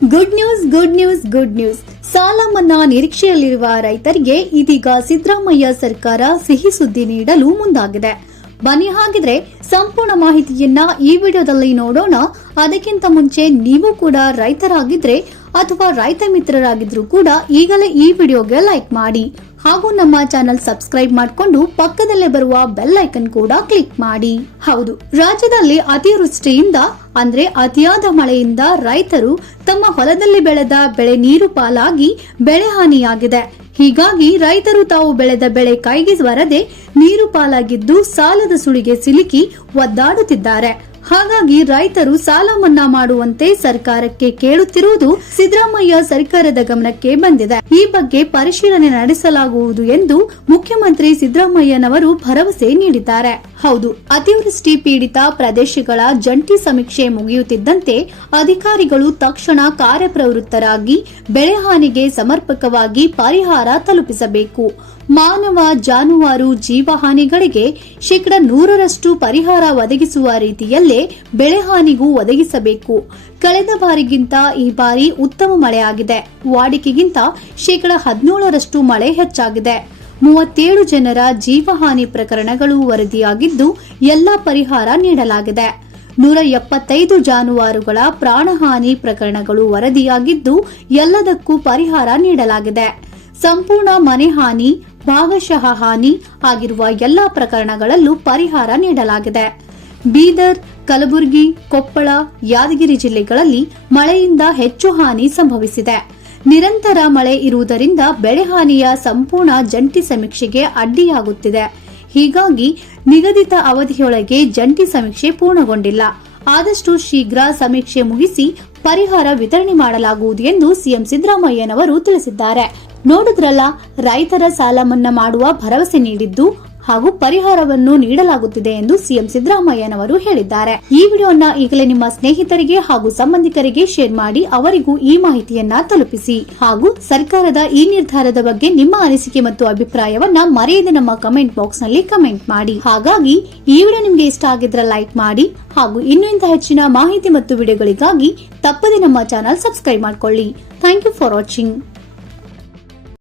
Good news ಸಾಲ ಮನ್ನಾ ನಿರೀಕ್ಷೆಯಲ್ಲಿರುವ ರೈತರಿಗೆ ಇದೀಗ ಸಿದ್ದರಾಮಯ್ಯ ಸರ್ಕಾರ ಸಿಹಿ ಸುದ್ದಿ ನೀಡಲು ಮುಂದಾಗಿದೆ. ಬನ್ನಿ ಹಾಗಿದ್ರೆ ಸಂಪೂರ್ಣ ಮಾಹಿತಿಯನ್ನ ಈ ವಿಡಿಯೋದಲ್ಲಿ ನೋಡೋಣ. ಅದಕ್ಕಿಂತ ಮುಂಚೆ ನೀವು ಕೂಡ ರೈತರಾಗಿದ್ರೆ ಅಥವಾ ರೈತ ಮಿತ್ರರಾಗಿದ್ರು ಕೂಡ ಈಗಲೇ ಈ ವಿಡಿಯೋಗೆ ಲೈಕ್ ಮಾಡಿ ಹಾಗೂ ನಮ್ಮ ಚಾನೆಲ್ ಸಬ್ಸ್ಕ್ರೈಬ್ ಮಾಡಿಕೊಂಡು ಪಕ್ಕದಲ್ಲೇ ಬರುವ ಬೆಲ್ ಐಕನ್ ಕೂಡ ಕ್ಲಿಕ್ ಮಾಡಿ. ಹೌದು, ರಾಜ್ಯದಲ್ಲಿ ಅತಿವೃಷ್ಟಿಯಿಂದ ಅಂದ್ರೆ ಅತಿಯಾದ ಮಳೆಯಿಂದ ರೈತರು ತಮ್ಮ ಹೊಲದಲ್ಲಿ ಬೆಳೆದ ಬೆಳೆ ನೀರು ಪಾಲಾಗಿ ಬೆಳೆ ಹಾನಿಯಾಗಿದೆ. ಹೀಗಾಗಿ ರೈತರು ತಾವು ಬೆಳೆದ ಬೆಳೆ ಕೈಗೆ ಬರದೆ ನೀರು ಪಾಲಾಗಿದ್ದು ಸಾಲದ ಸುಳಿಗೆ ಸಿಲುಕಿ ಒದ್ದಾಡುತ್ತಿದ್ದಾರೆ. ಹಾಗಾಗಿ ರೈತರು ಸಾಲ ಮನ್ನಾ ಮಾಡುವಂತೆ ಸರ್ಕಾರಕ್ಕೆ ಕೇಳುತ್ತಿರುವುದು ಸಿದ್ದರಾಮಯ್ಯ ಸರ್ಕಾರದ ಗಮನಕ್ಕೆ ಬಂದಿದೆ. ಈ ಬಗ್ಗೆ ಪರಿಶೀಲನೆ ನಡೆಸಲಾಗುವುದು ಎಂದು ಮುಖ್ಯಮಂತ್ರಿ ಸಿದ್ದರಾಮಯ್ಯನವರು ಭರವಸೆ ನೀಡಿದ್ದಾರೆ. ಹೌದು, ಅತಿವೃಷ್ಟಿ ಪೀಡಿತ ಪ್ರದೇಶಗಳ ಜಂಟಿ ಸಮೀಕ್ಷೆ ಮುಗಿಯುತ್ತಿದ್ದಂತೆ ಅಧಿಕಾರಿಗಳು ತಕ್ಷಣ ಕಾರ್ಯಪ್ರವೃತ್ತರಾಗಿ ಬೆಳೆ ಹಾನಿಗೆ ಸಮರ್ಪಕವಾಗಿ ಪರಿಹಾರ ತಲುಪಿಸಬೇಕು. ಮಾನವ ಜಾನುವಾರು ಜೀವಹಾನಿಗಳಿಗೆ 100% ಪರಿಹಾರ ಒದಗಿಸುವ ರೀತಿಯಲ್ಲೇ ಬೆಳೆ ಹಾನಿಗೂ ಒದಗಿಸಬೇಕು. ಕಳೆದ ಬಾರಿಗಿಂತ ಈ ಬಾರಿ ಉತ್ತಮ ಮಳೆಯಾಗಿದೆ. ವಾಡಿಕೆಗಿಂತ 17% ಮಳೆ ಹೆಚ್ಚಾಗಿದೆ. 37 ಜನರ ಜೀವಹಾನಿ ಪ್ರಕರಣಗಳು ವರದಿಯಾಗಿದ್ದು ಎಲ್ಲ ಪರಿಹಾರ ನೀಡಲಾಗಿದೆ. 175 ಜಾನುವಾರುಗಳ ಪ್ರಾಣಹಾನಿ ಪ್ರಕರಣಗಳು ವರದಿಯಾಗಿದ್ದು ಎಲ್ಲದಕ್ಕೂ ಪರಿಹಾರ ನೀಡಲಾಗಿದೆ. ಸಂಪೂರ್ಣ ಮನೆ ಹಾನಿ, ಭಾಗಶಃ ಹಾನಿ ಆಗಿರುವ ಎಲ್ಲಾ ಪ್ರಕರಣಗಳಲ್ಲೂ ಪರಿಹಾರ ನೀಡಲಾಗಿದೆ. ಬೀದರ್, ಕಲಬುರಗಿ, ಕೊಪ್ಪಳ, ಯಾದಗಿರಿ ಜಿಲ್ಲೆಗಳಲ್ಲಿ ಮಳೆಯಿಂದ ಹೆಚ್ಚು ಹಾನಿ ಸಂಭವಿಸಿದೆ. ನಿರಂತರ ಮಳೆ ಇರುವುದರಿಂದ ಬೆಳೆ ಹಾನಿಯ ಸಂಪೂರ್ಣ ಜಂಟಿ ಸಮೀಕ್ಷೆಗೆ ಅಡ್ಡಿಯಾಗುತ್ತಿದೆ. ಹೀಗಾಗಿ ನಿಗದಿತ ಅವಧಿಯೊಳಗೆ ಜಂಟಿ ಸಮೀಕ್ಷೆ ಪೂರ್ಣಗೊಂಡಿಲ್ಲ. ಆದಷ್ಟು ಶೀಘ್ರ ಸಮೀಕ್ಷೆ ಮುಗಿಸಿ ಪರಿಹಾರ ವಿತರಣೆ ಮಾಡಲಾಗುವುದು ಎಂದು ಸಿಎಂ ಸಿದ್ದರಾಮಯ್ಯನವರು ತಿಳಿಸಿದ್ದಾರೆ. ನೋಡಿದ್ರಲ್ಲ, ರೈತರ ಸಾಲ ಮನ್ನಾ ಮಾಡುವ ಭರವಸೆ ನೀಡಿದ್ದು ಹಾಗೂ ಪರಿಹಾರವನ್ನು ನೀಡಲಾಗುತ್ತಿದೆ ಎಂದು ಸಿಎಂ ಸಿದ್ದರಾಮಯ್ಯನವರು ಹೇಳಿದ್ದಾರೆ. ಈ ವಿಡಿಯೋನ ಈಗಲೇ ನಿಮ್ಮ ಸ್ನೇಹಿತರಿಗೆ ಹಾಗೂ ಸಂಬಂಧಿಕರಿಗೆ ಶೇರ್ ಮಾಡಿ ಅವರಿಗೂ ಈ ಮಾಹಿತಿಯನ್ನ ತಲುಪಿಸಿ. ಹಾಗೂ ಸರ್ಕಾರದ ಈ ನಿರ್ಧಾರದ ಬಗ್ಗೆ ನಿಮ್ಮ ಅನಿಸಿಕೆ ಮತ್ತು ಅಭಿಪ್ರಾಯವನ್ನ ಮರೆಯದೆ ನಮ್ಮ ಕಮೆಂಟ್ ಬಾಕ್ಸ್ ನಲ್ಲಿ ಕಮೆಂಟ್ ಮಾಡಿ. ಹಾಗಾಗಿ ಈ ವಿಡಿಯೋ ನಿಮ್ಗೆ ಇಷ್ಟ ಆಗಿದ್ರೆ ಲೈಕ್ ಮಾಡಿ ಹಾಗೂ ಇನ್ನೂ ಇಂತಹ ಹೆಚ್ಚಿನ ಮಾಹಿತಿ ಮತ್ತು ವಿಡಿಯೋಗಳಿಗಾಗಿ ತಪ್ಪದೆ ನಮ್ಮ ಚಾನೆಲ್ ಸಬ್ಸ್ಕ್ರೈಬ್ ಮಾಡಿಕೊಳ್ಳಿ. Thank you for watching.